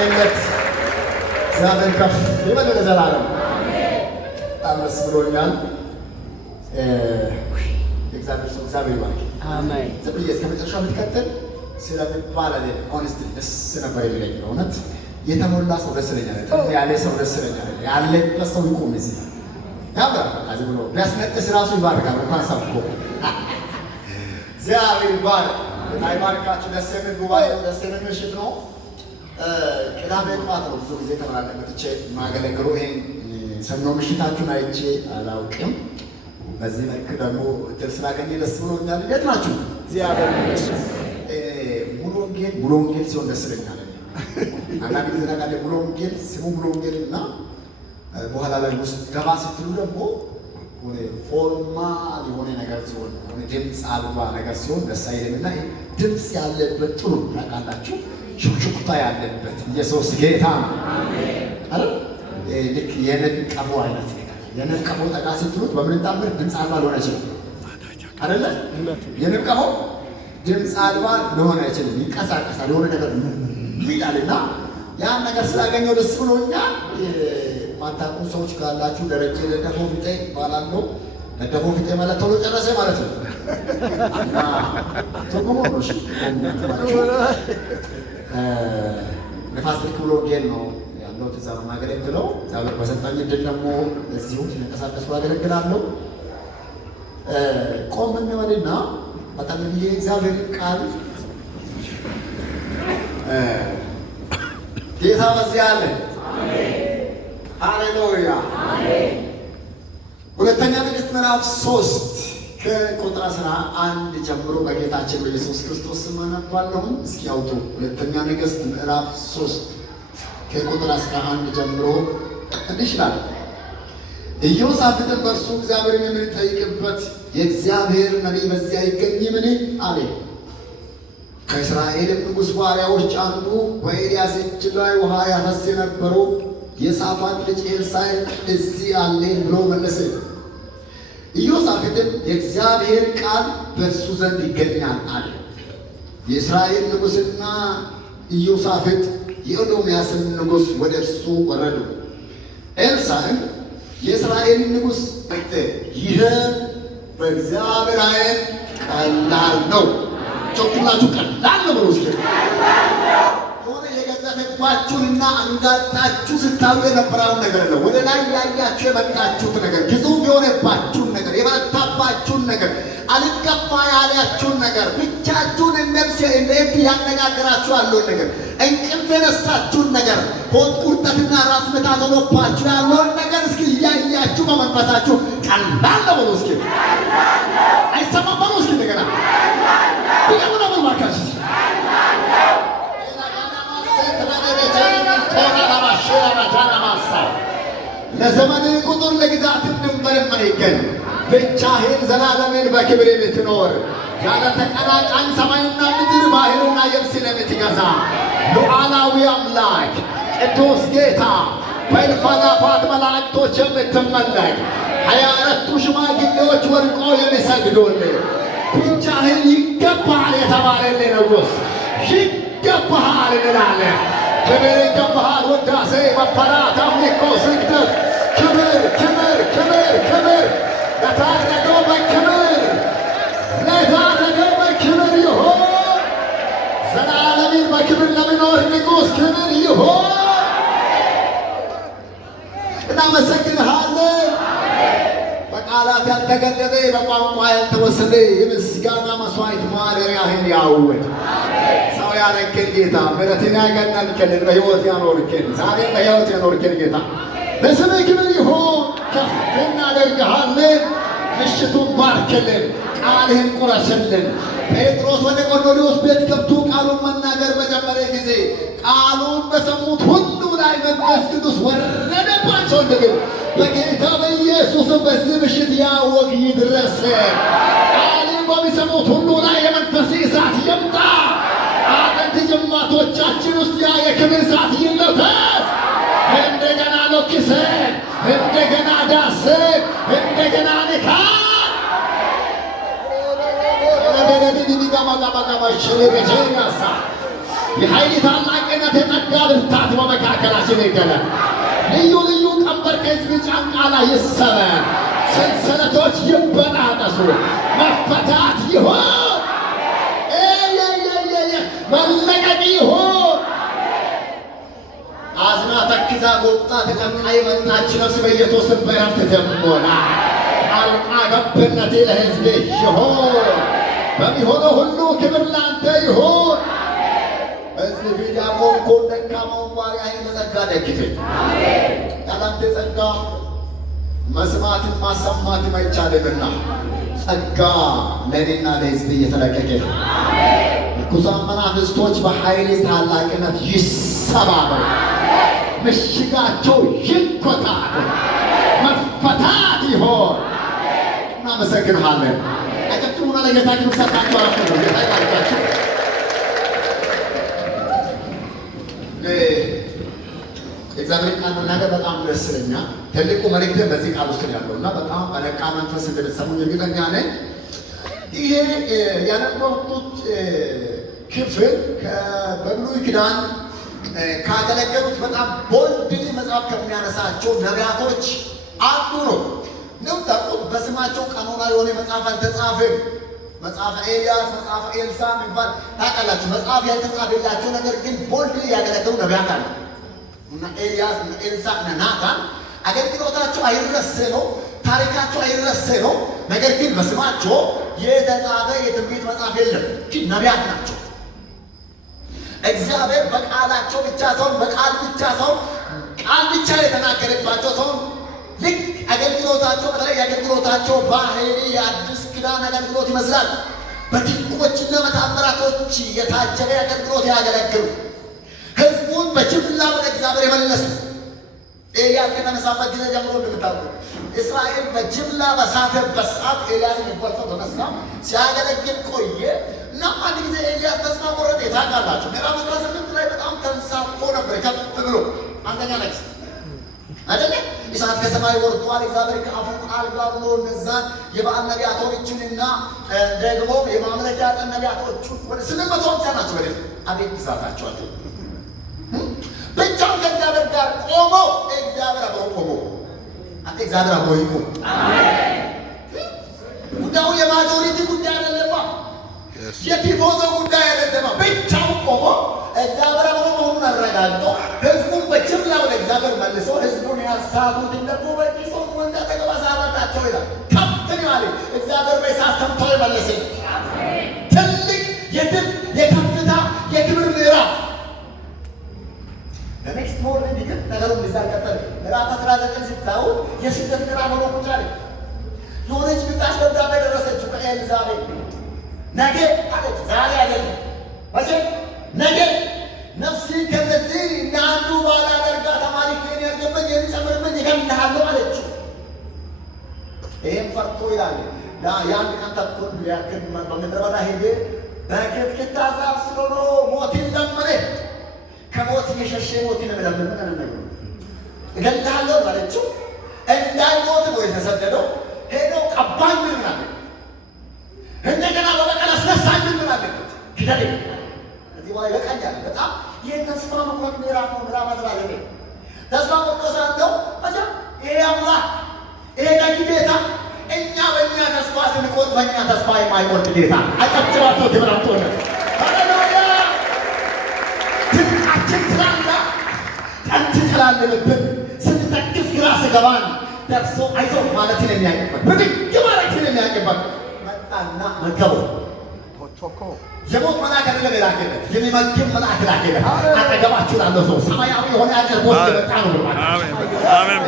በቀኝነት እግዚአብሔር ከፍ ይበል ለዘላለም። በጣም ደስ ብሎኛል። የእግዚአብሔር ሰው እግዚአብሔር ይባርክ። አሜን። ዝም ብዬ እስከ መጨረሻው ብትቀጥል ስለሚባል አለ ሆነስት ደስ ነበር የሚለኝ። እውነት የተሞላ ሰው ደስ ይለኛል። ያለ ሰው ደስ ይለኛል። ያለበት ሰው ይቆም እዚህ ያብራ ካዚ ብሎ ቢያስነጥስ ራሱ ይባርካል። እንኳን ሰብኮ እግዚአብሔር ይባርክ። ታይባርካችሁ። ደስ የሚል ጉባኤ፣ ደስ የሚል ምሽት ነው። ቅዳሜ ጠዋት ነው ብዙ ጊዜ ተመላለከ ትቼ ማገለግለው። ይሄን ሰኞ ምሽታችሁን አይቼ አላውቅም። በዚህ መልክ ደግሞ እድል ስላገኘ ደስ ብሎኛል። እንዴት ናችሁ? እግዚአብሔር ይመስገን። ሙሉ ወንጌል ሲሆን ደስ ይለኛል። አንዳንድ ጊዜ ታውቃለህ ሙሉ ወንጌል ስሙ ሙሉ ወንጌል እና በኋላ ላይ ውስጥ ገባ ስትሉ ደግሞ ፎርማል የሆነ ነገር ሲሆን ድምፅ አልባ ነገር ሲሆን ደስ አይልም እና ድምፅ ያለበት ጥሩ ታውቃላችሁ፣ ሹክሹክታ ያለበት ኢየሱስ ጌታ ነው አይደል? ልክ የንብ ቀፎ አይነት ነገር የንብ ቀፎ ጠቃ ስትሉት በምን ታምር ድምፅ አልባ ሊሆን አይችልም አይደለ? የንብ ቀፎ ድምፅ አልባ ሊሆን አይችልም፣ ይንቀሳቀሳል የሆነ ነገር ይላልና ያን ነገር ስላገኘው ደስ ብሎኛል። ማታውቁ ሰዎች ካላችሁ ደረጀ ለደፎ ፊቴ ይባላል። ለደፎ ፊቴ ማለት ቶሎ ጨረሰ ማለት ነው እና ትርጉሙ ነው። እሺ ነፋስ ልክ ብሎ ወንጌል ነው ያለው ተዛ ማገለግለው እግዚአብሔር በሰጠኝ እድል ደግሞ እዚሁ ተንቀሳቀስኩ አገለግላለሁ። ቆም እንበልና በጣም የእግዚአብሔር ቃል ጌታ በዚያ አለ። ሃሌሉያ አሜን። ሁለተኛ ነገሥት ምዕራፍ 3 ከቁጥር 11 ጀምሮ በጌታችን በኢየሱስ ክርስቶስ ስም አነባለሁ። እስኪ አውጡ። ሁለተኛ ነገሥት ምዕራፍ 3 ከቁጥር 11 ጀምሮ እንዲህ ይላል። ኢዮሳፍጥም በእርሱ እግዚአብሔርን የምንጠይቅበት የእግዚአብሔር ነቢይ በዚያ ይገኝምን አለ። ከእስራኤልም ንጉሥ ባሪያዎች አንዱ በኤልያስ እጅ ላይ ውሃ ያፈስ የነበረው የሳፋጥ ልጅ ኤልሳዕ እዚህ አለ ብሎ መለሰ። ኢዮሳፍጥም የእግዚአብሔር ቃል በእሱ ዘንድ ይገኛል አለ። የእስራኤል ንጉሥና ኢዮሳፍጥ የኤዶምያስን ንጉሥ ወደ እርሱ ወረዱ። ኤልሳዕም የእስራኤልን ንጉሥ ይህ በእግዚአብሔር ዓይን ቀላል ነው። ጮኩላችሁ ቀላል ነው ብሎ የሆነ የገዘፈባችሁንና አንጋጣችሁ ስታዩ የነበረውን ነገር ነው። ወደ ላይ ያያችሁ የመጣችሁት ነገር፣ ግዙፍ የሆነባችሁን ነገር፣ የበረታባችሁን ነገር፣ አልገባ ያላችሁን ነገር፣ ብቻችሁን እንደ እብድ ያነጋገራችሁ ያለውን ነገር፣ እንቅልፍ የነሳችሁን ነገር፣ ሆድ ቁርጠትና ራስ ምታት ሆኖባችሁ ያለውን ነገር እስኪ እያያችሁ በመንፈሳችሁ ቀላል ነው ብሎ እስኪ አይሰማም ብሎ እስኪ እንደገና ለዘመን ቁጥር ለግዛት ድንበር የማይገኝ ብቻህን ዘላለምን በክብር የምትኖር ያለ ተቀናቃኝ ሰማይና ምድር ባህርና የብስን የምትገዛ ሉዓላዊ አምላክ ቅዱስ ጌታ በእልፍ አእላፋት መላእክቶች የምትመለክ 24ቱ ሽማግሌዎች ወድቆ የሚሰግዱልህ ብቻህን ይገባሃል የተባለልህ ንጉሥ ይገባሃል እንላለን። ክብር ይገባሃል። ውዳሴ፣ መፈራት፣ አምልኮ፣ ስግደት፣ ክብር ክብር ክብር ክብር ለታረገው በክብር ለታረገው በክብር ይሁን። ዘላለምን በክብር ለሚኖር ንጉሥ ክብር ይሁን። እናመሰግንሃለን። በቃላት ያልተገደበ በቋንቋ ያልተወሰነ የምስጋና መስዋዕት ማደሪያህን ያውድ ሰው ያረከን ጌታ ምሕረትን ያገነንከን በሕይወት ያኖርከን ዛሬም በሕይወት ያኖርከን ጌታ ለስምህ ክብር ይሁን። ከፍ እናደርግሃለን። ምሽቱን ባርክልን፣ ቃልህን ቁረስልን። ጴጥሮስ ወደ ቆርኔሌዎስ ቤት ገብቶ ቃሉን መናገር በጀመረ ጊዜ ቃሉን በሰሙት ሁሉ ላይ መንፈስ ቅዱስ ወረደባቸው። እንደግን በጌታ በኢየሱስም በዚህ ምሽት ያወግ ይድረስ። ቃሉን በሚሰሙት ሁሉ ላይ የመንፈስ እሳት ይምጣ። አጥንት ጅማቶቻችን ውስጥ ያ የክብር እሳት ይለበስ። እንደገና ሎኪሰን፣ እንደገና ዳስን፣ እንደገና ንካ የኃይል ታላቅነት የአባት የጸጋ ብርታት በመካከላችን ይገለጥ። ልዩ ልዩ ቀንበር ከሕዝብ ጫንቃ ላይ ይሰበር። ሰንሰለቶች ይበጣጠሱ። መፈታት ይሆን፣ መለቀቅ ይሆን። አዝና ተክዛ ጎብጣ ተጨንቃ የመጣች ነፍስ በኢየሱስም በረፍት ትሞላ። ጣልቃ ገብነቴ ለሕዝቤ ይሆን። በሚሆነው ሁሉ ክብር ላንተ ይሆን። ሕዝብ ፊት ያቆምኩን ደካማውን ባሪያህን በጸጋ ደግፈኝ። ያላንተ ጸጋ መስማትን ማሰማትም አይቻልምና ጸጋ ለእኔና ለሕዝብ እየተለቀቀ ርኩሳን መናፍስቶች በኃይል ታላቅነት ይሰባበሩ። ምሽጋቸው ይኮታቱ። መፈታት ይሆን። እናመሰግንሃለን። አጨብጭቡና ለጌታ ክብር ሰጣችሁ። አላችሁ ጌታ ይባርካችሁ። እግዚአብሔር ቃል መናገር በጣም ደስ ይለኛል። ትልቁ መልእክት በዚህ ቃል ውስጥ ያለው እና በጣም በነቃ መንፈስ እንደተሰሙኝ እርግጠኛ ነኝ። ይሄ ያነበብኩት ክፍል በብሉይ ኪዳን ካገለገሉት በጣም ቦልድ መጽሐፍ ከሚያነሳቸው ነቢያቶች አንዱ ነው። እንደምታውቁት በስማቸው ቀኖና የሆነ መጽሐፍ አልተጻፈም። መጽሐፈ ኤልያስ፣ መጽሐፈ ኤልሳ የሚባል ታውቃላችሁ። መጽሐፍ ያልተጻፈላቸው ነገር ግን ቦልድ ያገለገሉ ነቢያት አሉ እና ኤልያስ፣ ኤልሳ እና ናታን አገልግሎታቸው አይረሴ ነው። ታሪካቸው አይረሴ ነው። ነገር ግን በስማቸው የተጻፈ የትንቢት መጽሐፍ የለም። ግን ነቢያት ናቸው። እግዚአብሔር በቃላቸው ብቻ ሰውን በቃል ብቻ ሰውን ቃል ብቻ የተናገረባቸው ሰውን ልክ አገልግሎታቸው በተለይ የአገልግሎታቸው ባህሪ የአዲስ ኪዳን አገልግሎት ይመስላል። በድንቆችና በተአምራቶች የታጀበ አገልግሎት ያገለግሉ፣ ሕዝቡን በጅምላ ወደ እግዚአብሔር የመለሱ። ኤልያስ ከተነሳበት ጊዜ ጀምሮ እንደምታውቁ እስራኤል በጅምላ በሳተበት ሰዓት ኤልያስ የሚቆርጠው ተነሳ ሲያገለግል ቆየ እና አንድ ጊዜ ኤልያስ ተስፋ ቆረጠ። ታውቃላችሁ ምዕራፍ 18 ላይ በጣም ተንሳፎ ነበር ከፍ ብሎ አንደኛ ነገሥት አይደለ? እሳት ከሰማይ ወርዷል። እግዚአብሔር ከአፉ ቃል ጋር ብሎ እነዛን የበዓል ነቢያቶችንና ደግሞ የማምለኪያ ቀን ነቢያቶቹን ወደ 850 ናቸው። ወደ አቤት ብዛታቸዋቸው ብቻውን ከእግዚአብሔር ጋር ቆሞ እግዚአብሔር አብሮ ቆሞ አንተ እግዚአብሔር አብሮ ይቆም። ጉዳዩ የማጆሪቲ ጉዳይ አይደለማ፣ የቲፎዞ ጉዳይ አይደለማ። ብቻውን ቆሞ እግዚአብሔር አብሮ መሆኑን አረጋግጦ ሕዝቡን በጅምላ ወደ እግዚአብሔር መልሶ ሕዝቡን ያሳቱትን ደግሞ በቂሶን ወንዳ ተገባ ሳረዳቸው ይላል። ከፍትን ያለ እግዚአብሔር በእሳት ሰምቶ የመለሰኝ ትልቅ የድል የከፍታ የክብር ምዕራፍ ለኔክስት ሞርኒንግ ግን ነገሩ ሊዛቀጠል ምዕራፍ 19 ሲታው የስደት ምዕራፍ ሆኖ ቁጭ አለ። የሆነች ብታሽ ደብዳቤ ደረሰችው ከኤልዛቤል። ነገ አለች፣ ዛሬ አይደለም መቼ ነገ ነፍሲ ከነዚህ እና አንዱ ባላደርጋ ተማሪኬን ያርገበኝ የሚጨምርብኝ እገድልሃለሁ አለችው። ይህም ፈርቶ ይላል የአንድ ቀን ተኩል ያክል በምድረ በዳ ሄደ። በክትክታ ዛፍ ስር ሆኖ ሞትን ለመነ። ከሞት የሸሸ ሞትን ለምን ነገር እገድልሃለሁ አለችው። እንዳይሞት ነው የተሰደደው። ሄዶ ቀባኝ ምን አለ እንደገና በበቀል አስነሳኝ ምን አለበት ግደለኝ እዚህ በላይ በቃኛል። በጣም ይህ ተስፋ መቁረጥ ምዕራፍ ነው። ምዕራፍ 19 ተስፋ መቁረጥ ሳለው አቻ ይሄ አምላክ ይሄ ደግ ጌታ እኛ በእኛ ተስፋ ስንቆርጥ በእኛ ተስፋ የማይቆርጥ ጌታ አጨብጭባቸው ግብራቶ ነው። ሃሌሉያ ትጥቃችን ስላለ ቀንት ስላለብን ስንጠቅስ ግራ ስገባን ደርሶ አይዞ ማለትን የሚያውቅበት ብድግ ማለትን የሚያውቅበት መጣና መገበው የሞት መልአክ አይደለም የላከለት፣ የሚመግብ መልአክ ላከለት። አጠገባችሁ ላለው ሰው ሰማያዊ የሆነ አቅርቦት የመጣ ነው ብሏል። አሜን።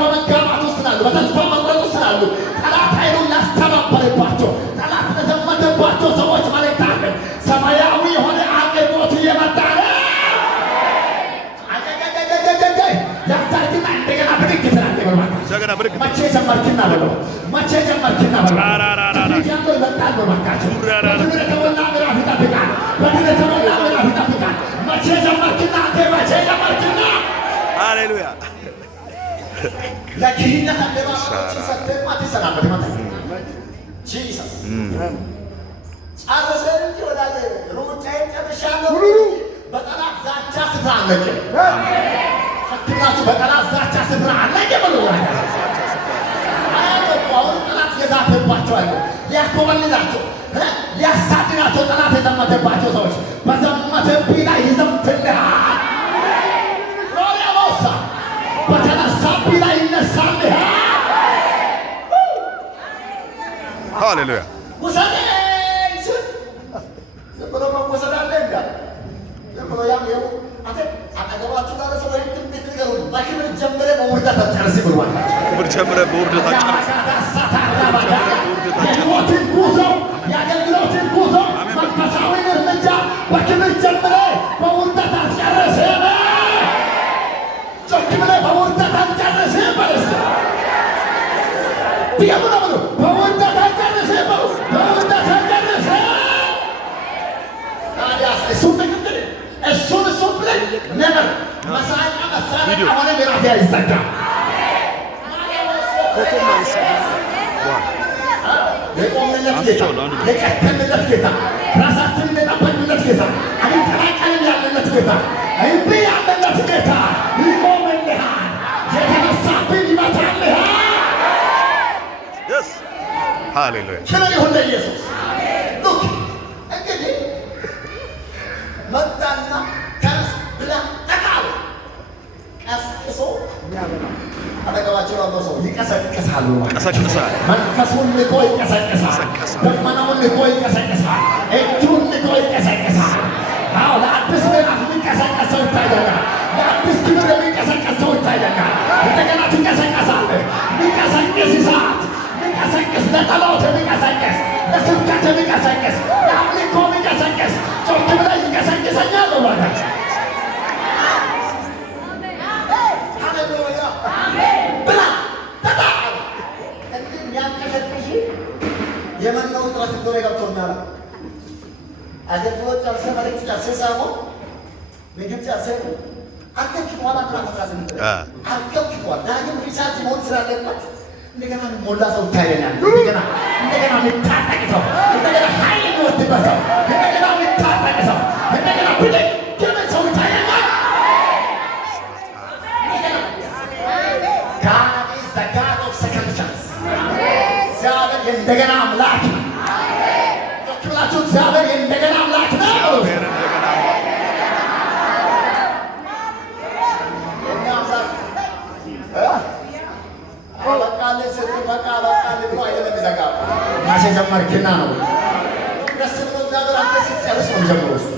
በመጋባት ውስጥ ላሉ፣ በተስፋ መቁረጥ ውስጥ ላሉ፣ ጠላት ኃይሉን ላስተባበረባቸው፣ ጠላት ለዘመተባቸው ሰዎች መልእክት አለ። ሰማያዊ የሆነ አቅርቦት እየመጣ ነው። ያሳርግና እንደገና ብድግ ስላለ መቼ ጀመርክና በለው፣ መቼ ጀመርክና በለው። ያለው ይመጣል በማካቸው በድል የተሞላ ምዕራፍ ይጠብቃል። በድል የተሞላ ምዕራፍ ይጠብቃል። መቼ ጀመርክና አንተ መቼ ጀመርክና። ሃሌሉያ ለክህነት አደባባዮች ሰጥተህ አትሰናበት ማለት ጂሰስ ጨርሰን እንጂ ወዳጄ ሩጫዬን ጨርሻለሁ። በጠላት ዛቻ ስፍራ አለቀ። ሰክናችሁ በጠላት ዛቻ ስፍራ አለቀ ብሎ አሁን ጠላት የዛተባቸው አለ ሊያኮበልላቸው ሊያሳድናቸው ጠላት የዘመተባቸው ሰዎች በዘመተብኝ ላይ ይዘምትልሃል። ሮያ ሞሳ በተነሳብኝ ላይ ይነሳልሃል። ሃሌሉያ ውሰደኝ ስል ዝም ብሎ መወሰድ አለ እንዳለ ዝም ብሎ ያም ይኸው አንተ አጠገባችሁ ላለ ሰው ወይም ትንቢት ንገሩ። በክብር ጀምረህ በውርደት አትጨርስም ብሏል። ክብር ጀምረህ በውርደት አትጨርስም። የሕይወትን ጉዞ የአገልግሎትን ጉዞ መንፈሳዊ እርምጃ በክብር ጀምረህ በውርደት አትጨርስም። ጮክ ብለህ በውርደት አትጨርስም በለስ ብያምነ ብሎ በውርደት አትጨርስም በሉ በውርደት አትጨርስም። ታዲያስ እሱን ተከትል እሱን ብለህ ነበር መሳቂያ መሳለቂያ ሆነ ግራፊያ ይዘጋ የቆምንለት ጌታ የቀጠልንለት ጌታ ራሳችንን የጠበቅንለት ጌታ አንተራቀልን ያለለት ጌታ እምቢ ያለለት ጌታ ይቆምልሃል። የተነሳብን ይመታልሃል። ሃሌሉያ ክብር ይሁን ለኢየሱስ። ሉክ እንግዲህ መጣና ተነስ ብላ ጠቃሉ ቀስቅሶ አጠገባቸው ያለው ሰው ይቀሰቅሳሉ። ቀሰቅሳል። መንፈሱን ልኮ ይቀሰቅሳል። ደመናውን ልኮ ይቀሰቅሳል። እጁን ልኮ ይቀሰቅሳል። አዎ ለአዲስ ምዕራፍ የሚቀሰቀስ ሰው ይታየኛል። ለአዲስ ክብር የሚቀሰቀስ ሰው ይታየኛል። እንደገና ትንቀሰቀሳለህ። የሚቀሰቅስ እሳት የሚቀሰቅስ ለጸሎት የሚቀሰቅስ ለስብከት የሚቀሰቅስ ለአምልኮ የሚቀሰቅስ ጮክ ብለህ ይቀሰቅሰኛል ብሏል። ብላ ጠጣ እንዲህ የሚያንቀሸቅሽ የመናው ጥረት እንደሆነ ገብቶኛል። አገልግሎት ጨርሰህ መልዕክት ጨርሰህ ሳይሆን ምግብ ጨርሰህ አርከፍክፏል። አርከፍክፏል። ዳግም ሪቻርጅ መሆን ስላለበት እንደገና ሞላ ሰው ይታየኛል። እንደገና የሚታጠቅ ሰው እንደገና ኃይል የሚወድበት ሰው እንደገና የሚታጠቅ ሰው እንደገና ብድግ የሚል ሰው ይታየኛል። እንደገና አምላክ ነው። ብላችሁ እግዚአብሔር እንደገና አምላክ ነው። በቃልህ ስትል በቃልህ ብሎ አይደለም ይዘጋል። መቼ ጀመርክና ነው ደስ ብሎ እግዚአብሔር አንተ ስትጨርስ ነው የሚጀምረው። እሱ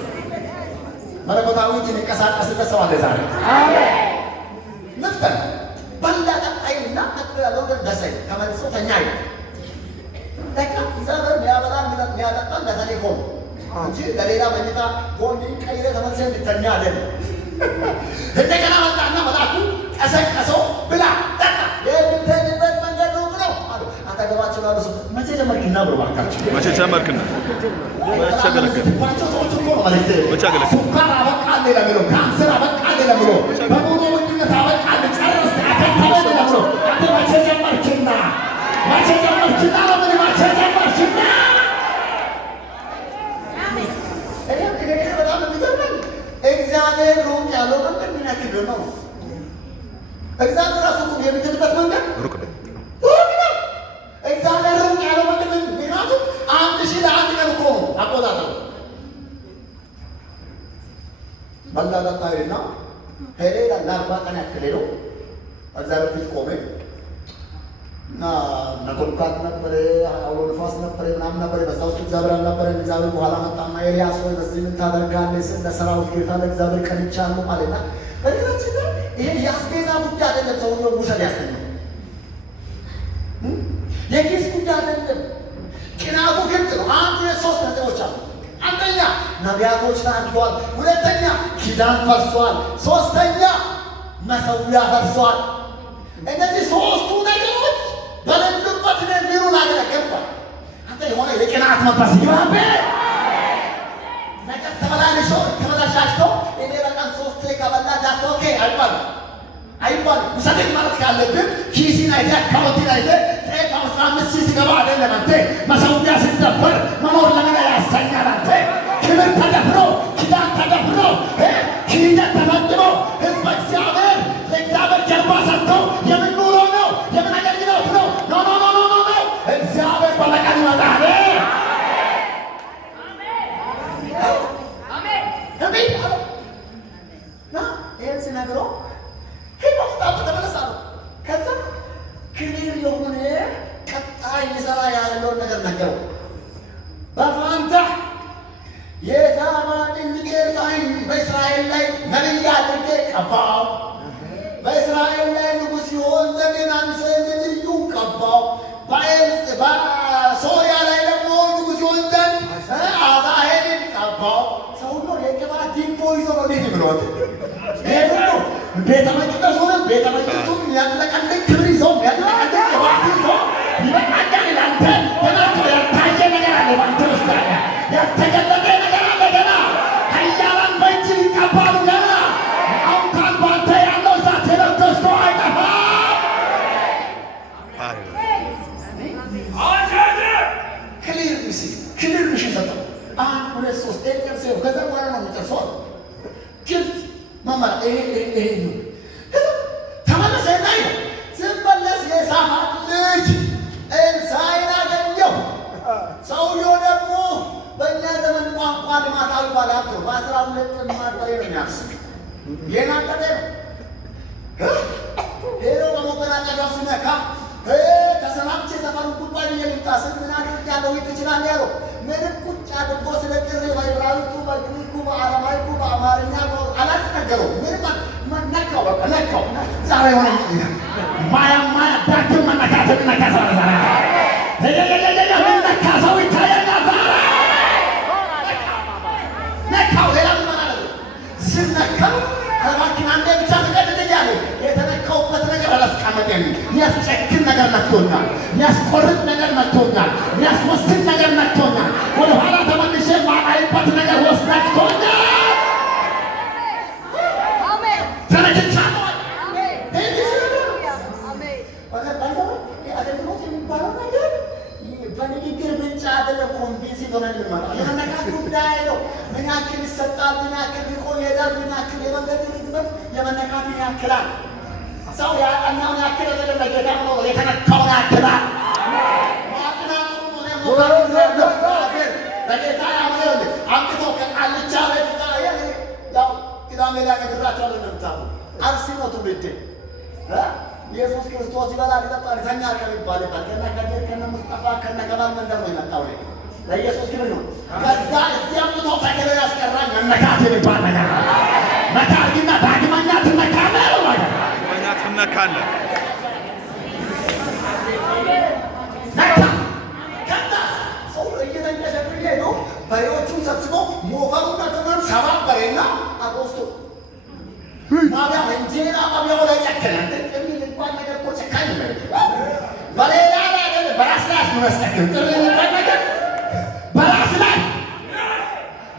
መለኮታዊ እጅ የሚንቀሳቀስበት ሰው አለ ዛሬ። ንፍጠን በላ ጠጣይና ያለው ደስ አይልም። ተመልሶ ተኛ አይልም። ለካ እግዚአብሔር የሚያበላን የሚያጠጣን ለተልእኮ ነው እንጂ ለሌላ መኝታ ጎንድን ቀይረህ ተመልሰህ እንድተኛ አይደለም። እንደገና መጣና መልአኩ ቀሰቀሰው። ብላ ጠጣ፣ የምትሄድበት መንገድ ሩቅ ነው አሉ። አጠገባቸው ላሉ ሰው መቼ ጀመርክና ብሎ ባካቸው መቼ ጀመርክና መቼ ገለገልባቸው ሰዎች እኮ ነው ማለት መቼ ገለገል ሱካር አበቃልህ ለሚለው ካንሰር አበቃልህ ለሚለው በኑሮ ውድነት አበቃልህ ጨረስክ አከተመልህ ለሚለው አንተ መቼ ጀመርክና መቼ ጀመርክና ለምን መቼ ጀመርክና በጣም የሚገርመኝ እግዚአብሔር ሩቅ ያለው መንገድ ምን ያክል ነው? እግዚአብሔር ራሱ የሚሄድበት መንገድ ሩቅ ነው። እግዚአብሔር ሩቅ ያለው መንገድ ምክንያቱም 1000 ለአንድ ቀን እኮ ነው አቆጣጠሩ። በላላታ ሄደና ሄደ ለ40 ቀን ያክል ሄዶ እግዚአብሔር ፊት ቆመ እና ነጎድጓድ ነበረ፣ አውሎ ንፋስ ነበረ፣ ምናምን ነበረ። በዛ ውስጥ እግዚአብሔር አልነበረም። እግዚአብሔር በኋላ መጣና ኤልያስ ሆይ በዚህ ምን ታደርጋለህ? ስለ ሰራዊት ጌታ ለእግዚአብሔር ቀንቻለሁ አለና በሌላችን ላይ ይሄ የአስቤዛ ጉዳይ አይደለም። ሰውየው ውሰድ ያሰኘው የኪስ ጉዳይ አይደለም። ቅናቱ ግልጽ ነው። አንዱ የሶስት ነጥቦች አሉ። አንደኛ ነቢያቶች ታርደዋል። ሁለተኛ ኪዳን ፈርሷል። ሶስተኛ መሠዊያ ፈርሷል። እነዚህ ሶስቱ ነገሮች በሌሉበት ቢሩን አገለገልኳል። አንተ የሆነ የቅናት መንፈስ ይባቤ ነገር ተበላልሾ ተበላሻሽቶ እኔ በቀን 3 ከበላ ዳስቶ ኦኬ አይባልም። ውሰደኝ ማለት ካለብን ኪሲን አይተህ አካውንቲን አይተህ ጤፍ 15 ሲገባ አይደለም አንተ መሠዊያ ስትደፍር መኖር ለምን ያሰኛል? የዛማን እንጀራኝ በእስራኤል ላይ ነቢይ አድርጌ ቀባው። በእስራኤል ላይ ንጉሥ ይሆን ዘንድ ናምሴን ልዩ ቀባው። በሶርያ ላይ ደግሞ ንጉሥ ይሆን ዘንድ አዛሄልን ቀባው። ሰው ሁሉ የቅባት ዲንቦ ይዞ ነው እንዴት ብሎት ቤተ መቅደሱንም ቤተ መቅደሱን የሚያጥለቀልቅ ክብር ይዞ የሚያጥለቀልቅ ቅባት ይዞ ይበቃኛል ይላንተ ገናቶ ያልታየ ነገር አለ ባንተ ውስጥ አለ ያልተገለጠ ነገር አለ ገና ኃያላን በእጅ ይቀባሉ ገና አሁን ካል ባንተ ያለው እሳት ተለኮሶ አይጠፋም። ክሊር ምሽ ሰጠው። አንድ ሁለት ሶስት ኤርሴ ከዛ በኋላ ነው የሚጠርሰው ግልጽ መመራ ይሄ ነው። ተመለሰ ላይ ስመለስ የሳፋጥ ልጅ ኤልሳዕን አገኘው። ሰውየው ደግሞ በእኛ ዘመን ቋንቋ ልማታዊ ባለሀብት ነው። በ12 ልማት በሬ ነው የሚያርስ የናቀደ ነው። ሄዶ በመጎናጸፊያው ሲነካ ተሰናብቼ ሰፈሩ ጉባኤ የልምጣ ስል ምን አድርጌያለሁ ትችላለህ ያለው ምንም ቁጭ አድርጎ ስለ ጥሪ በዕብራይስጡ በግሪኩ በአረማይኩ በአማርኛ አላስነገረውም። ምንም ነካው፣ በቃ ነካው። ዛሬ ሆነ ማያ ዳግም መነካት ነካ ሰው ነካ ሰው ይታየኛል። ነካው። ሌላ ምን ማለት ነው? ስነካው ከማኪና እንደ ብቻ ትቀድልኛለህ። የተነካውበት ነገር አላስቀመጠም። የሚያስጨክን ነገር ነክቶኛል። የሚያስቆርጥ ነገር ነክቶኛል። የሚያስወስን ነገር ነክቶኛል። ወደኋላ ተመልሼ ማላይበት ነገር ወስድ ነክቶኛል። ተነክቻለሁ። አገልግሎት የሚባለው ነገር በንግግር ብቻ አይደለም። ኮንቪንስ ሆነን እንመጣለን። የመነካት ጉዳይ ነው። ምን ያክል ይሰጣል፣ ምን ያክል ሊቆይ ይሄዳል፣ ምን ያክል የመንገድ ርዝመት የመነካትን ያክላል። ሰው ያቀናውን ያክል አይደለም፣ ለጌታ ነው የተነካውን ያክላል። ለጌታ ያምረል አምጥቶ ከቃልቻ ቤት ያው ቅዳሜ ላይ ነግራቸዋለሁ። እንደምታውቁ አርሲ ነው ትውልዴ። ኢየሱስ ክርስቶስ ይበላል ይጠጣል ይተኛል ከሚባልበት ከነ ከዲር ከነ ሙስጠፋ ከነ ከማል መንደር ነው የመጣው። ለኢየሱስ ክብር ነው። ከዛ እዚህ አምጥቶ ተገለ ያስቀራኝ መነካት የሚባል ነገር መካርግና ዳግመኛ ትነካለህ ነው ማለት ዳግመኛ ትነካለህ ነካ ከዛ ሰው እየተንቀሸቀሸ ነው። በሬዎቹን ሰብስቦ ሞፈሩና ተመን ሰባበሬና አቆስቶ ማቢያ እንጀራ ማቢያው ላይ ጨከነ። ጥሪ ልባል ነገር እኮ ጨካኝ ነው። በሌላ ላይ አይደለም በራስ ላይ አስመሰከረ። ጥሪ ልባል ነገር በራስ ላይ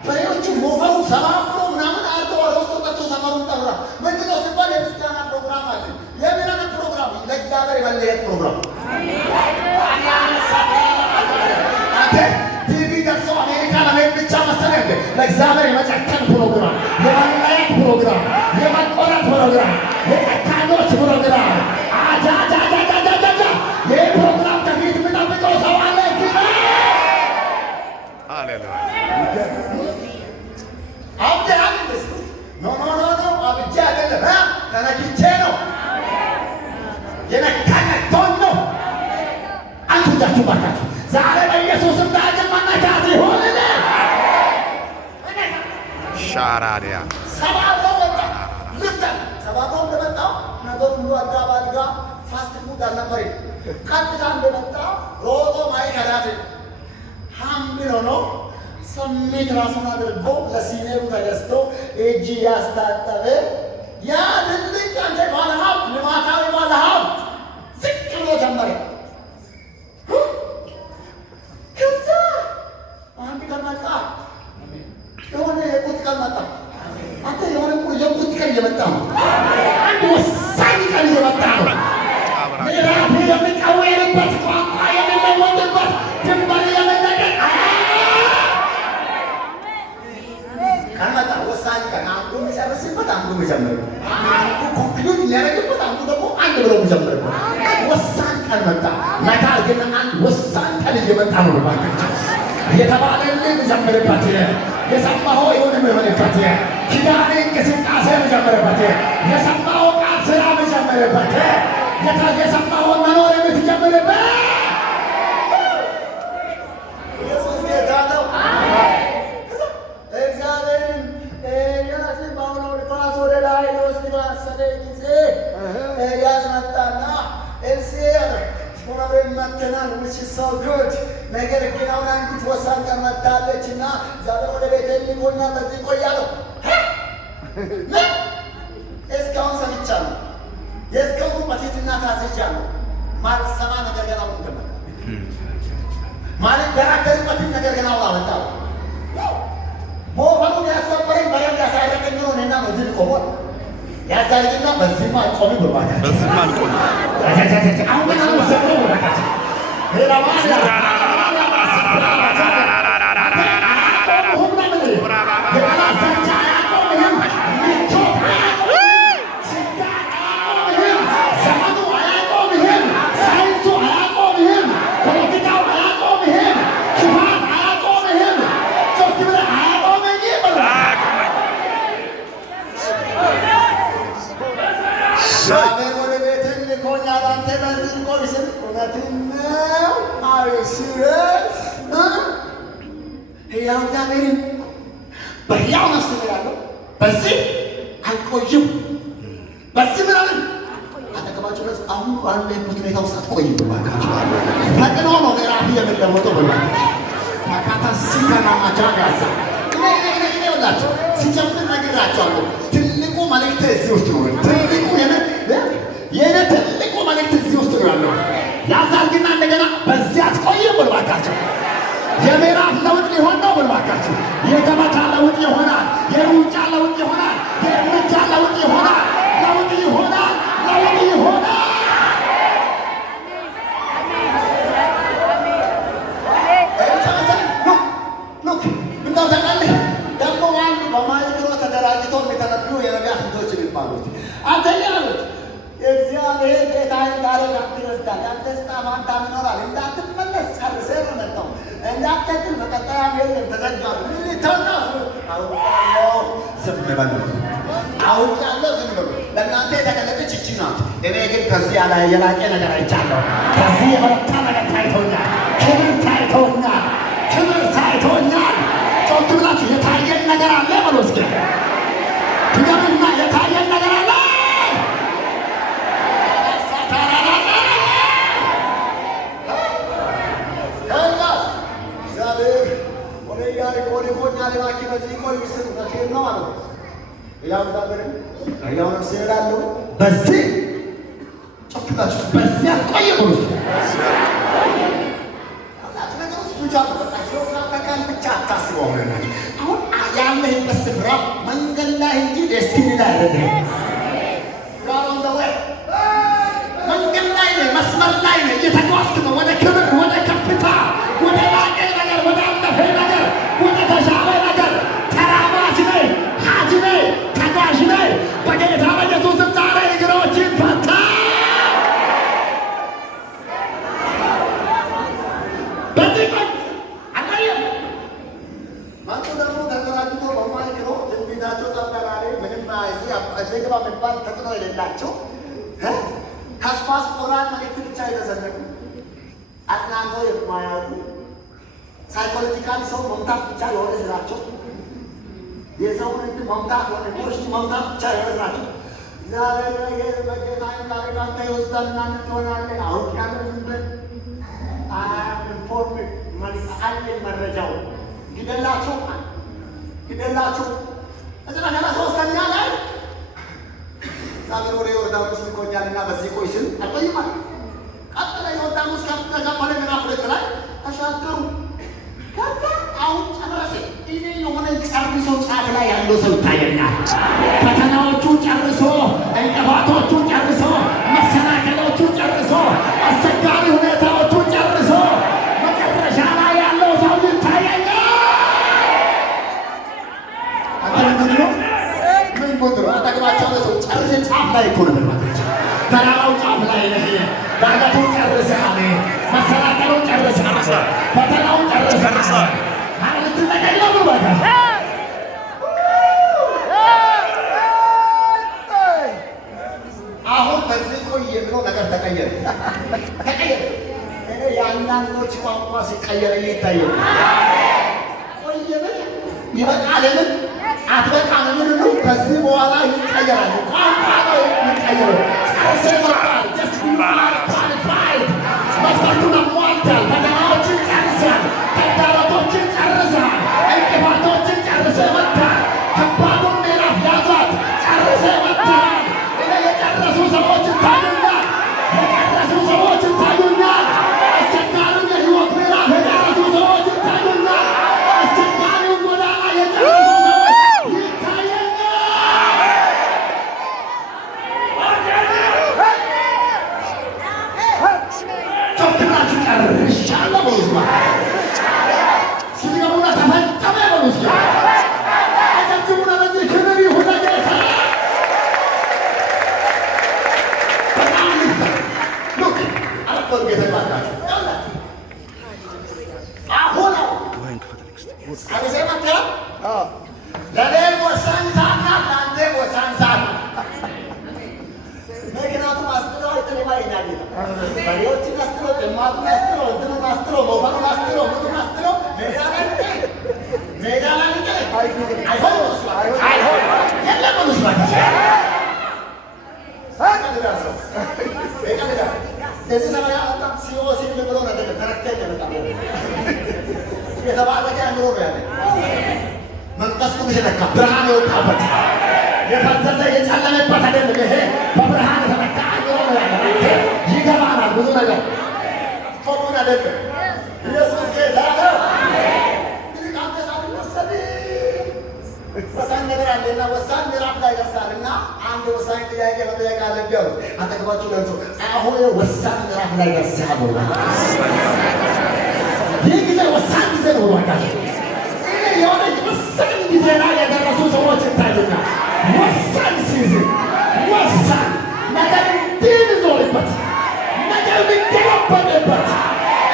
በሬዎቹ ሞፈሩ ሰባብሮ ምናምን አርቶ ወስቶ ጠጥቶ ሰፈሩን ጠራ። ምንድነው ሲባል የምስጋና ፕሮግራም አለ። የምንና ፕሮግራም ለእግዚአብሔር የመለየት ፕሮግራም ቲቪ ደርሶ አሜሪካ ለመሄድ ብቻ መሰለህ። ለእግዚአብሔር የመጨከን ፕሮግራም፣ የመለየት ፕሮግራም፣ የመቆረጥ ፕሮግራም፣ የጨካኞች ፕሮግራም አጃጃጃጃጃጃ ይህ ፕሮግራም ከፊት የምጠብቀው ሰው አለ እዚህ ነው። ሃሌሉያ አብዴ አልልስ ኖ አብጄ አይደለም ተነክቼ ነው የነካነቶን ነው። አንቱ እጃችሁ ባካችሁ ዛሬ በኢየሱስም ዳግም መነካት ይሆንልን። ሻራዲያ ሰባብሮ ወጣ ልፍተን ሰባብሮ እንደመጣው ነገር ሁሉ አልጋ በአልጋ ፋስት ፉድ አልነበረ። ቀጥታ እንደመጣ ሮጦ ማይከላት ሀምብል ሆኖ ስሜት ራሱን አድርጎ ለሲኔሩ ተገዝቶ እጅ ያስታጠበ ያ ትልቅ አንተ ባለሀብት ልማታዊ ባለሀብት ዝቅ ብሎ ጀመረ። ከዛ አንድ ቀን መጣ፣ የሆነ የቁጥ ቀን መጣ። አንተ የሆነ የቁጥ ቀን እየመጣ ነው። አንድ ወሳኝ ቀን እየመጣ ነው። ምዕራፍ የሚቀወርበት ቋንቋ የሚለወጥበት ድንበር የመለቀቅ ቀን መጣ። ወሳኝ ቀን አንዱ የሚጨርስበት አንዱ የሚጀምርበት አንዱ ኮንክሉድ የሚያደርግበት አንዱ ደግሞ አንድ ብሎ የሚጀምርበት ወሳኝ ቀን መጣ። ነገር ግን አንድ ወሳኝ ቀን እየመጣ ነው። ባካችሁ የተባለልን የሚጀምርበት የሰማኸው የሆነ የሚሆንበት ኪዳን እንቅስቃሴ የሚጀምርበት የሰማኸው ቃል ስራ የሚጀምርበት የሰማኸውን መኖር የምትጀምርበት ኢየሱስ ጌታ ነው። ልኮኛል በዚህ ቆያለሁ። ምን እስካሁን ሰምቻለሁ። የእስካሁኑ በትህትና ታዝዣለሁ። ማልሰማ ነገር ገና እንደመጣ ማልደራደርበትን ነገር ገና አወጣሁ። ሞፈሩን ያሰበረኝ በደንብ ያሳረገኝ ነው። እኔና በዚህ ቆሞል ያዛልግና በዚህማ አልቆምም ብሏል። በዚህማ አልቆምም አሁን ነው ዘመኑ ወራካች ሌላ በያው ነፍስ ያለው በዚህ አልቆይም። በዚህ ምናምን አጠገባቸው ነስ አሁን ባለበት ሁኔታ ውስጥ አትቆይም። ባካቸው ፈጥኖ ነው ምዕራፍ የምንለወጠው ብሏል። ታካታ ሲካና ማጃጋዛ ይላቸው ሲጀምር ነግራቸዋለሁ። ትልቁ መልእክት እዚህ ውስጥ ነው። ትልቁ የኔ ትልቁ መልእክት እዚህ ውስጥ ነው ያለው። ያዛልግና እንደገና በዚህ አትቆይም ብሏቸው የምዕራፍ ለውጥ ሊሆን ነው ብሏቸው የገበታ ለውጥ ይሆናል። የሩጫ ለውጥ ይሆናል። የእርምጃ ለውጥ ይሆናል። ለውጥ ይሆናል። ለውጥ ይሆናል። ምንድነው ታውቃለህ? ደግሞ አንዱ በማይክሮ ተደራጅተው የሚተነብዩ የነቢያት ልጆች የሚባሉት አንተኛ አሉት የእግዚአብሔር ጌታዬን ዛሬ ያትረስዳል ያንተ ስጣፍ አንተ ይኖራል እንዳትመለስ ጨርሰህ ነው መጣው እንዳትቀጥል በቀጣያ የለም ተዘጋሉ ተናሱ አውቃለሁ ዝም በሉ አውቃለሁ ዝም በሉ ለእናንተ የተገለጠች ይቺ ናት። እኔ ግን ከዚህ የላቀ ነገር አይቻለሁ። ከዚህ የበረታ ነገር ታይቶኛል። ክብር ታይቶኛል። ክብር ታይቶኛል። ጮክ ብላችሁ የታየን ነገር አለ በሉ እስኪ ድገሙና የታየን ነገር አለ። ቆይ ባኪ በዚህ ቆይ ስር በከም ነው ማለት ነው። ያው ዳበረን ያው ነው ሲላለው በዚህ ጮክላችሁ በዚህ ቆይ ብሎ አላህ ነገርስ ብቻ ተጣጣው ካካን ብቻ አታስበው ማለት አሁን ያለህበት ስፍራ መንገድ ላይ እንጂ ዴስቲኒ ላይ አይደለም። ራውን ደወይ መንገድ ላይ ነው፣ መስመር ላይ ነው፣ እየተጓዝክ ነው ወደ ክብር፣ ወደ ከፍታ፣ ወደ ላቀ ነገር፣ ወደ አለፈ ነገር፣ ወደ ተሻለ ነገር። ተራማጅ ነህ፣ ሀጅ ነህ፣ ተጓዥ ነህ። በጌታ በኢየሱስ ስም ዛሬ እግሮችን ፈታ። በዚህ ቀን አላየም ማንቱ ደግሞ ተደራጅቶ በማይክሮ ትንቢታቸው ጠበራሪ ምንም እዚህ ግባ የሚባል ተጽዕኖ የሌላቸው ተስፋ አስቆራጭ መልእክት ብቻ የተሰነቁ አጥናንቶ የማያውቁ ሳይኮሎጂካል ሰው መምታት ብቻ የሆነ ስራቸው የሰውን እንትን መምታት ሆነ ኢሞሽን መምታት ብቻ የሆነ ስራቸው እግዚአብሔር ነገር በጌታ እንዳረጋታ ይወስዳል እና ትሆናለህ። አሁን ያለ ዝምብን ኢንፎርም አለኝ መረጃው ግደላቸው ግደላቸው እዚህ ነገር ሶስተኛ ላይ እግዚአብሔር ወደ ዮርዳኖስ ልኮኛልና በዚህ ቆይ ስል አልቆይም። ቀጥታ ዮርዳኖስ ከተቀበለ ምዕራፍ 2 ላይ ተሻገሩ። ከዛ አሁን ጨረሰ። እኔ የሆነ ጨርሶ ጫፍ ላይ ያለው ሰው ይታየኛል። ፈተናዎቹን ጨርሶ፣ እንቅፋቶቹን ጨርሶ፣ መሰናከሎቹን ጨርሶ፣ አስቸጋሪ ሁኔታዎቹን ጨርሶ መጨረሻ ላይ ያለው ሰው ይታየኛል። ምን ቁጥሩ አጠገባቸው ሰው ጨርሶ ጫፍ ላይ እኮ ነው ማለት ተራራው ጫፍ ላይ ነህ። ዳገቱን ጨርሰሃል። መሰናከሉን ጨርሰሃል። ፈተናውን ጨርሰሃል። ማለት ተቀየሩ ባካ አሁን በዚህ ቆይ የሚለው ነገር ተቀየረ። እኔ የአንዳንዶች ቋንቋ ሲቀየር ይታያል። ቆየምን ይበቃልን አትበቃልን ነው። ከዚህ በኋላ ይቀየራል። ቋንቋ ነው የሚቀየረው። ጨርሰሃል። መስፈርቱን አሟልተሃል። ፈተናዎችን ጨርሰሃል። ተግዳሮቶችን ጨርሰሃል። እንቅፋቶችን ጨርሰሃል። ሰምተሃል? ለእኔም ወሳኝ ሰዓት ናት፣ ለአንተም ወሳኝ ሰዓት ናት። ምክንያቱም አስጥሎ አይጥልም ይላል ጌታ። በሬዎችን አስጥሎ፣ ጥማቱን አስጥሎ፣ እንትኑን አስጥሎ፣ ሞፈሩን አስጥሎ፣ ምኑን አስጥሎ ሜዳ ላይ አይሆንም የለም መስሏል። እዚህ ሰማይ አወጣ ሲኦሲል ብሎ ነገር ተረክተህ ያመጣ የተባረከ አእምሮ ነው ያለ መንፈስ ቅዱስ የነካ ብርሃን የወጣበት የፈዘዘ የጨለመበት አይደለም። ይሄ በብርሃን የተመታ አእምሮ ነው ያለ ይገባናል ብዙ ነገር ቶሎን አይደለም። ኢየሱስ ጌታ ነው። እንግዲህ ካንተ ሳትወሰድ ወሳኝ ነገር አለና ወሳኝ ምዕራፍ ላይ ደርሳልና አንድ ወሳኝ ጥያቄ መጠየቅ አለብህ። አጠገባችሁ ደርሶ አሁን ወሳኝ ምዕራፍ ላይ ደርሰሃል። ይህ ጊዜ ወሳኝ ጊዜ ነው። ወዳጅ የሆነ ወሳኝ ጊዜ ላይ የደረሱ ሰዎች ይታዩኛል። ወሳኝ ሲዝን፣ ወሳኝ ነገር እንዲኖርበት፣ ነገር እንዲገለበጥበት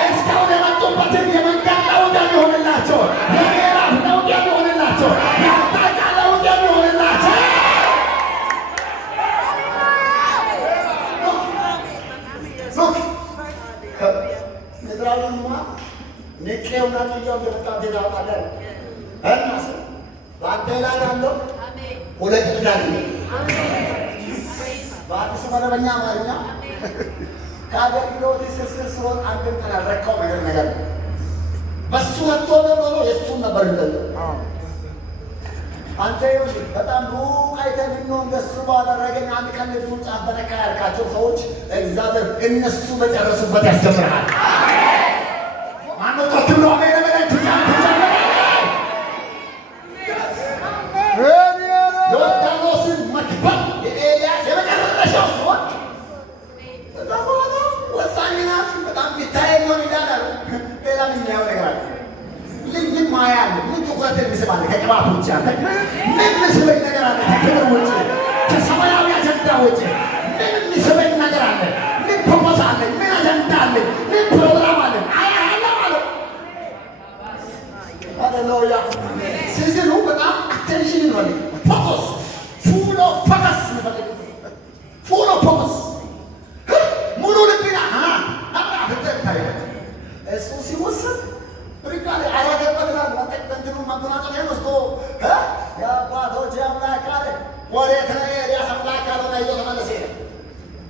እስካሁን የመጡበትን የመንገድ ለውጥ የሚሆንላቸው፣ የምዕራፍ ለውጥ የሚሆንላቸው፣ የአቅጣጫ ለውጥ የሚሆንላቸው ምድራዊማ ንቄውና ጥያው እንደመጣ ታውቃለህ። እናስ በአንተ ላይ ያለው ሁለት ዳል በአዲስ መደበኛ አማርኛ ከአገልግሎት ስርስር ሲሆን አንድም ቀን ያልረካው ነገር በሱ ወጥቶ ኖሮ የእሱን ነበር ይጠየቅ። አንተ ይኸውልህ በጣም ሩቅ አይተህ ምነው እንደሱ ባደረገኝ አንድ ቀን ልብሱን ጫፍ በነካ ያልካቸው ሰዎች እግዚአብሔር እነሱ በጨረሱበት ያስጀምርሃል። ማነው ጮክ ብሎ አሜን በለኝ። ዮርዳኖስን መክፈል የኤልያስ የመጨረሻው ሲሆን በኋላ ወሳኝ ናት። በጣም ቢታይ ሆን ይዳላል። ሌላ ምን ያው ነገር አለ? ምን ማያ አለ? ምን ትኩረት የሚስብ አለ? ከቅባት ውጭ አለ? ምን ምስበኝ ነገር አለ? ከክብር ውጭ፣ ከሰማያዊ አጀንዳ ውጭ ምን የሚስበኝ ነገር አለ? ምን ፕሮፖዝ አለ? ምን አጀንዳ አለ? ምን ፕሮግራም አለ? ሃሌሉያ። ሲዝኑ በጣም አቴንሽን ይፈልግ ፎከስ፣ ፉል ኦፍ ፎከስ ይፈልግ ፉል ኦፍ ፎከስ ሙሉ ልብና አብራፍተታይ እሱ ሲወስድ ሪካል አረገበታል። ወጣንተኑ ማንተናጨው ወስዶ የአባቶች አምላክ አለ ወዴት ነው ኤልያስ አምላክ አለ ነው ይዞ ተመለሰ።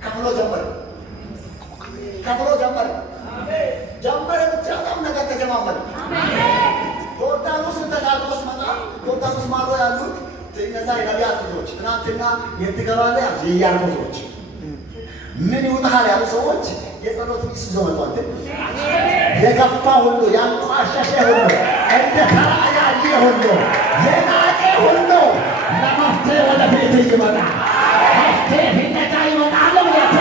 ከፍሎ ጀመረ ጀመረ ብቻ በጣም ነገር ተጀማመረ። ዮርዳኖስን ተሻግሮ ሲመጣ ዮርዳኖስ ማዶ ያሉት እነዛ የነቢያት ልጆች ትናንትና የት ትገባለህ ያሉ የኢያሪኮ ሰዎች ምን ይውጣሃል ያሉ ሰዎች የጸሎት ሚስ ይዘው መጥቷል። የገፋ ሁሉ ያንቋሸሸ ሁሉ እንደ ተራራ ያየ ሁሉ የናቀ ሁሉ ለመፍትሄ ወደ ቤት ይመጣ መፍትሄ ፊነጋ ይመጣል ብለት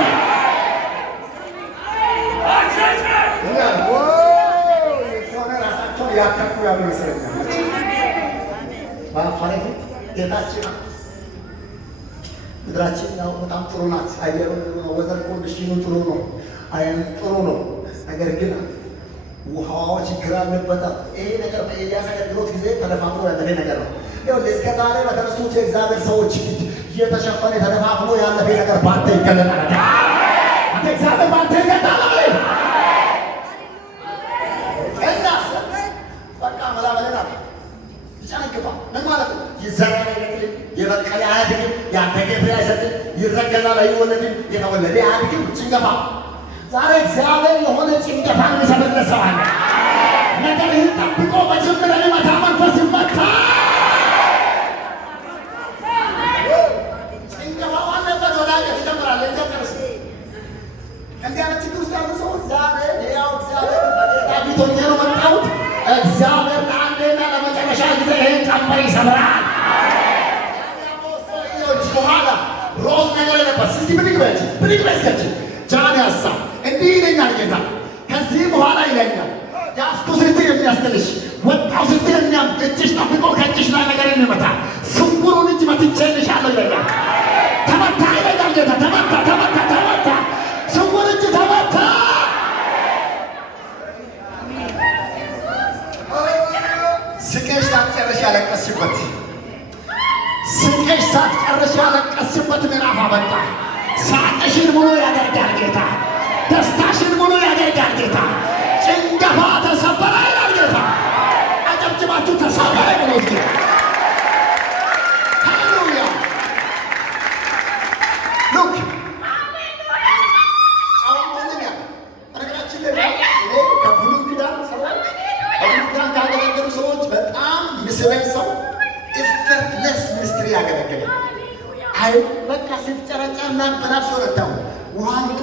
ሆነ ራሳቸውን ያከኩ ያሉ ይመስለኛል። በአፋሬ ፊት ጌታችን ምድራችን ያው በጣም ጥሩ ናት። አየሩ ጥሩ ነው። ወዘር ኮንዲሽኑ ጥሩ ነው። አይን ጥሩ ነው። ነገር ግን ውሃው ችግር አለበት። ይሄ ነገር በኤልያስ አገልግሎት ጊዜ ተደፋፍሮ ያለፈ ነገር ነው። ይኸውልህ እስከ ዛሬ በተነሱት የእግዚአብሔር ሰዎች ፊት እየተሸፈነ ተደፋፍሮ ያለፈ ነገር ባንተ ይገለጣል። አንተ እግዚአብሔር ባንተ ይገለጣል አለ። እናስ በቃ መላመለና ይጨነግፋ ምን ማለት ነው? ይዘራል አይደለም፣ የበቀለ አያድግም፣ ያደገ ፍሬ አይሰጥም፣ ይረገዛል አይወለድም፣ የተወለደ አያድግም። ጭንገፋ ዛሬ እግዚአብሔር የሆነ ጭንገፋን የሚሰብርለት ሰው አለ። ነገርህን ጠብቆ በጅምር የሚመታ መንፈስ ይመታ። ጭንገፋው አለበት ወዳጅ ይጀምራል። እንደጨርስ እንዲህ አይነት ችግር ውስጥ ያሉ ሰዎች ዛሬ ያው እግዚአብሔር በጌታ ፊት ሆኜ ነው መጣሁት። እግዚአብሔር ለአንዴና ለመጨረሻ ጊዜ ይህን ቀንበር ይሰብራል። በኋላ ሮዝ ነገር የለበት እስቲ ብድግ በስከች ጃን ያሳ እንዲህ ይለኛል ጌታ። ከዚህ በኋላ ይለኛል ያስኩ ስትል የሚያስጥልሽ ወጣው ስትል እጅሽ ጠብቆ ከእጅሽ ላይ ነገር የሚመታ ስውሩን እጅ መትቼልሻለሁ ይለኛል። ተመታ ይለኛል ጌታ። ተመታ ስውር እጅ ተመታ። ስቄሽ ታጨረሽ ያለቀስሽበት ስንቅሽ ሳትጨርሽ ያለቀስሽበት ምዕራፍ አበቃ። ሳቅሽን ሙሉ ያደርጋል ጌታ። ደስታሽን ሙሉ ያደርጋል ጌታ። ጭንገፋ ተሰበረ ይላል ጌታ። አጨብጭባችሁ ተሰበረ ብሎ ጌታ ሃሌሉያ። ሉክ ጫወተኛ ነገራችን ላይ ከብሉይ ኪዳን ሰዎች በብሉይ ኪዳን ካገለገሉ ሰዎች በጣም ምስለኝ ሰው ኢፈርትለስ ሚኒስትሪ ያገለገለ አይ በቃ ስትጨረጨርና በናፍስ ወረታው ውሃምጡ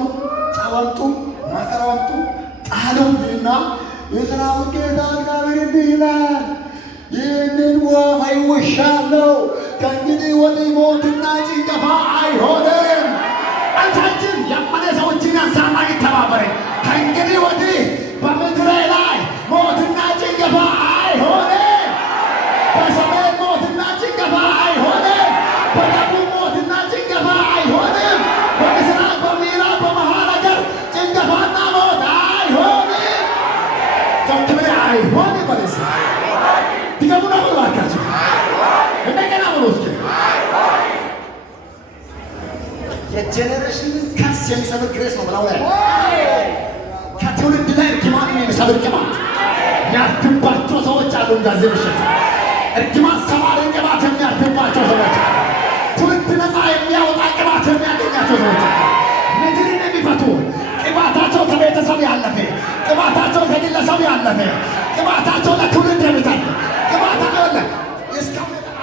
ጫወምጡ ማሰራምጡ ጣለው ብልና የሰራዊት ጌታ እግዚአብሔር እንዲህ ይላል፣ ይህንን ውሃ ፈውሻለሁ፣ ከእንግዲህ ወዲህ ሞትና ጭንገፋ አይሆንም። አንታችን ያመነ ሰዎችን ያንሳና ይተባበረኝ። ከእንግዲህ ወዲህ በምድሬ ላይ ሞትና ጭንገፋ አይሆንም። በሰሜን ሞትና ጭንገፋ አይሆንም። በደቡብ ሞትና ጭንገፋ አይሆንም። በምስራቅ በምዕራብ በመሃል አገር ጭንገፋና ሞት አይሆንም። ቶክብሬ አይሆንም። በለስ ድገሙና ብሏካቸው እንደገና ብሎ እስኪ የጄኔሬሽንን ከስ የሚሰብር ግሬስ ነው ብለው ከትውልድ ላይ እርግማንን የሚሰብር ቅባት የሚያርፍባቸው ሰዎች አሉ። እንዳዚህ ምሽት እርግማን ሰባሪ ቅባት የሚያርፍባቸው ሰዎች አሉ። ትውልድ ነፃ የሚያወጣ ቅባት የሚያገኛቸው ሰዎች አሉ። ምድርን የሚፈቱ ቅባታቸው ከቤተሰብ ያለፈ፣ ቅባታቸው ከግለሰብ ያለፈ፣ ቅባታቸው ለትውልድ የሚተርፍ ቅባታቸው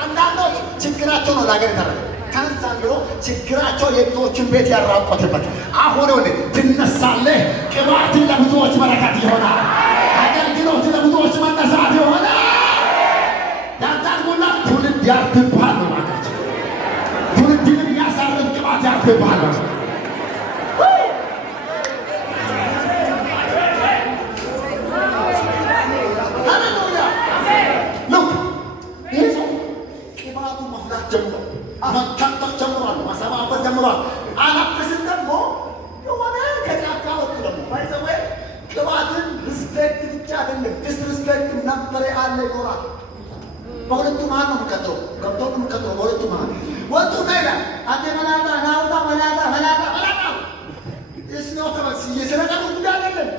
አንዳንዶች ችግራቸው ነው ለሀገር የተረፈ ካንሳር ብሎ ችግራቸው የብዙዎችን ቤት ያራቆትበት አሁን ትነሳለህ። ቅባት ለብዙዎች በረከት ይሆናል። አገልግሎት ለብዙዎች መነሳት ይሆናል። ያንታርጉና ትውልድ ያርፍብሃል ነው ማለት ትውልድንም ያሳርፍ ቅባት ያርፍብሃል ነው። መካተል ጀምሯል። ማሰባበት ጀምሯል። አናፍስን ደግሞ የሆነ ከጫካ ወጡ ደግሞ ባይዘወ ቅባትን ሪስፔክት ብቻ አይደለም ዲስሪስፔክት ነበር አለ ይኖራል። በሁለቱ መሀል ነው የምቀጥለው ገብቶ የምቀጥለው በሁለቱ መሀል ወጡ ናይላ አንተ መላጣ ናውጣ መላጣ እስነው ተበስ የሰረቀው ጉዳይ አይደለም።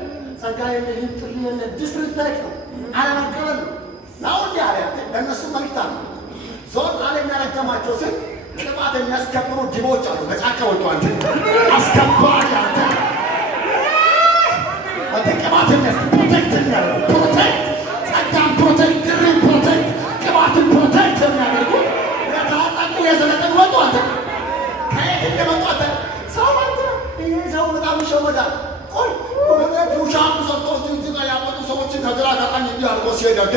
ጸጋ የለህም ጥሪ የለም ዲስሪስፔክት ነው አለመቀበል ነው። ናው ያለ ለነሱ መልክታ ነው ዞር አለ የሚያረጀማቸው ስን ቅባት የሚያስከብሩ ጅቦች አሉ። በጫካ ወጡ አንተ አስከባሪ አንተ ቅባት ፕሮቴክት የሚያደርጉ ፕሮቴክት ጸጋን ፕሮቴክት ጥሪን ፕሮቴክት ቅባትን ፕሮቴክት የሚያደርጉ የታጠቁ የሰለጠኑ ወጡ አንተ ከየት እንደመጡ አንተ ሰው አንተ ይህ ሰው በጣም ይሸወዳል። ቆይ ውሻሙ ሰጥቶ ዝንዝጋ ያመጡ ሰዎችን ከግራ ከቀኝ እንዲህ አድርጎ ሲሄዳተ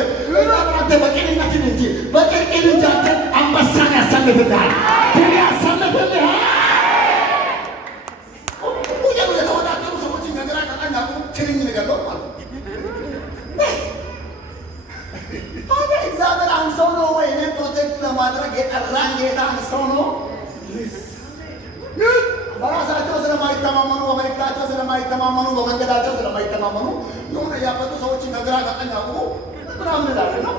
አንተ በቅንነትን እንጂ በጥርቅን እንጂ አንተ አንበሳን ያሰልፍልሃል፣ ድል ያሰልፍልሃል። ውጀሉ የተወዳደሩ ሰዎችን ከግራ ከቀኝ አቁ ትንኝ ንገለው ማለት ታዲያ እግዚአብሔር አንሰው ነው ወይ እኔ ፕሮቴክት ለማድረግ የጠራን ጌታ አንሰው ነው? በራሳቸው ስለማይተማመኑ በመልእክታቸው ስለማይተማመኑ በመንገዳቸው ስለማይተማመኑ የሆነ ያመጡ ሰዎችን ከግራ ከቀኝ አቁሞ ምናምን ይላል ነው።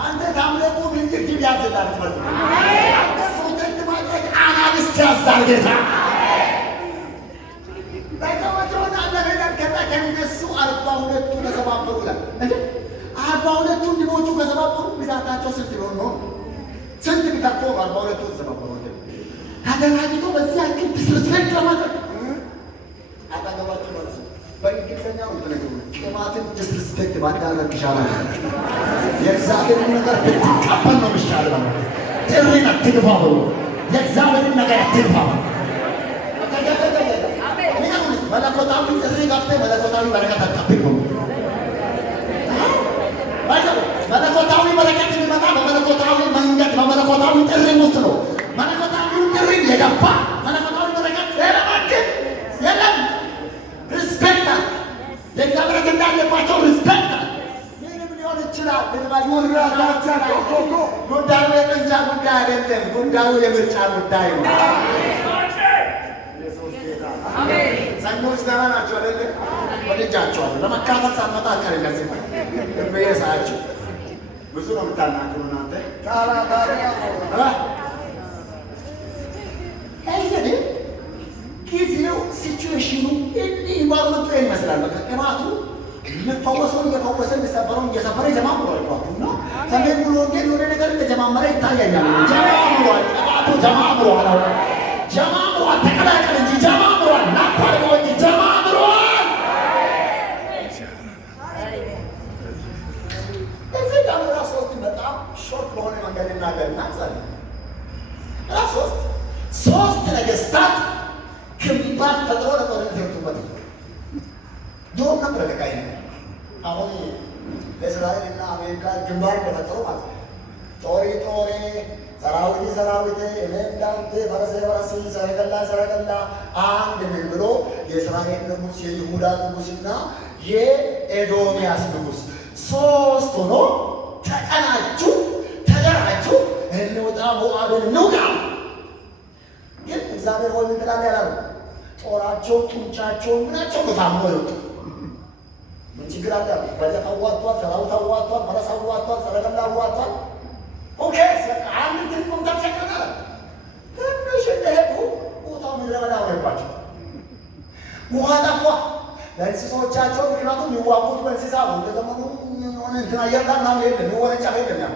አንተ ታምለቁ እንጂ ግብ ያዝላል ትፈልግ አንተ ፕሮቴክት ማድረግ አናብስት ያዛል ጌታ ለከወተውና ለበደር ከነሱ 42ቱ ተሰባበሩ ይላል። 42ቱ ዲቦቹ ተሰባበሩ። ብዛታቸው ስንት ይሆን ነው? ስንት ቢታቆ 42ቱ ተሰባበሩ አደራጅቶ በዚህ ያክል ዲስሪስፔክት ለማድረግ አጠገባቸው ማለት ነው። በእንግሊዝኛ ነው የምትነግሩ ቅባትን ዲስሪስፔክት ማዳረግ ይሻላል። የእግዚአብሔርን ነገር ብትቀበል ነው የሚሻለው። ጥሪን አትግፋ ብሎ የእግዚአብሔርን ነገር አትግፋ መለኮታዊ ጥሪ ገብተህ መለኮታዊ በረከት አትቀበል ነው። መለኮታዊ በረከት የሚመጣ በመለኮታዊ መንገድ በመለኮታዊ ጥሪ ውስጥ ነው። መለኮታዊውን ጥሪ የገባ መለኮታዊ በረከት ለማግኘት የለም። ሪስፔክት የእግዚአብሔር እንዳለባቸው ሪስፔክት ምንም ሊሆን ይችላል። ጉዳዩ የጥንቻ ጉዳይ አይደለም። ጉዳዩ የምርጫ ጉዳይ ነው። ሰኞች ገና ናቸው አይደለ? ወደጃቸዋለሁ ለመካፈል ሳመጣ ከረገዝ በየሳያቸው ነው የምታናግሩ እናንተ እንግዲህ ጊዜው ሲቹዌሽኑ ኢንቫይሮመንቱ ይመስላል። በቃ ቅባቱ የሚፈወሰውን እየፈወሰ የሚሰበረውን እየሰበረ ጀማምሯል። እና ሰሜን ብሎ ወንጌል የሆነ ነገር እንደጀማመረ ይታያኛል። ጀማምሯል፣ ቅባቱ ጀማምሯል፣ ጀማምሯል። ተቀላቀል እንጂ ጀማምሯል፣ ናፓርጎ እንጂ ጀማምሯል። እዚህ ጋር ምዕራፍ 3 በጣም ሾርት በሆነ መንገድ እናገርና ዛሬ ምዕራፍ 3 ነገስታት ግንባር ፈጥሮ ለጦርነት የወጡበት ዶም ነበር ተቃይ ነው። አሁን እስራኤል እና አሜሪካ ግንባር እንደፈጠሩ ማለት ነው። ጦሬ ሰራዊት እንዳንተ ፈረሴ ሰረገላ አንድ ምን ብሎ የእስራኤል ንጉሥ የይሁዳ ንጉሥና የኤዶምያስ ንጉሥ ሶስት ሆኖ ተቀናጁ፣ ተደራጁ። እንውጣ ሞዓብን እንውጋ። ግን እግዚአብሔር ሆይ ምን ትላለህ ያላሉ ጦራቸው ጡንቻቸውን ምናቸው ታምኖ ይወጡ። ምን ችግር አለ? በጀት አዋጥቷል፣ ሰራዊት አዋጥቷል፣ ፈረስ አዋጥቷል፣ ሰረገላ አዋጥቷል። ኦኬ በቃ አንድ ትንቁም ተቸከረ። ትንሽ እንደሄዱ ቦታው ምድረ በዳ ሆነባቸው። ውሃ ጠፋ ለእንስሶቻቸው። ምክንያቱም የሚዋጉት በእንስሳ ነው። እንደ ዘመኑ ሆነ እንትና እያርዳና ሄደ ወረጫ ሄደ ያ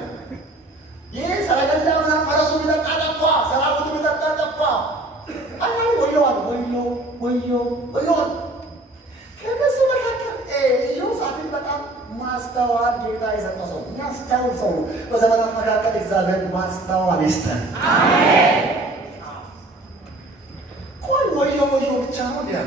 ይህ ሰረገላ ምናምን ፈረሱ ሊጠጣ ጠፋ፣ ሰራዊቱ ሊጠጣ ጠፋ። አናል ወየዋል ወየዋል። ከነሱ መካከል ኢዮሳፍጥ በጣም ማስተዋል ጌታ የሰጠ ሰው የሚያስተውል ሰው ነው። በዘመናት መካከል እግዚአብሔር ማስተዋል ይስጠን። አሜን። ቆይ ወየው ብቻ ነው እንዲያ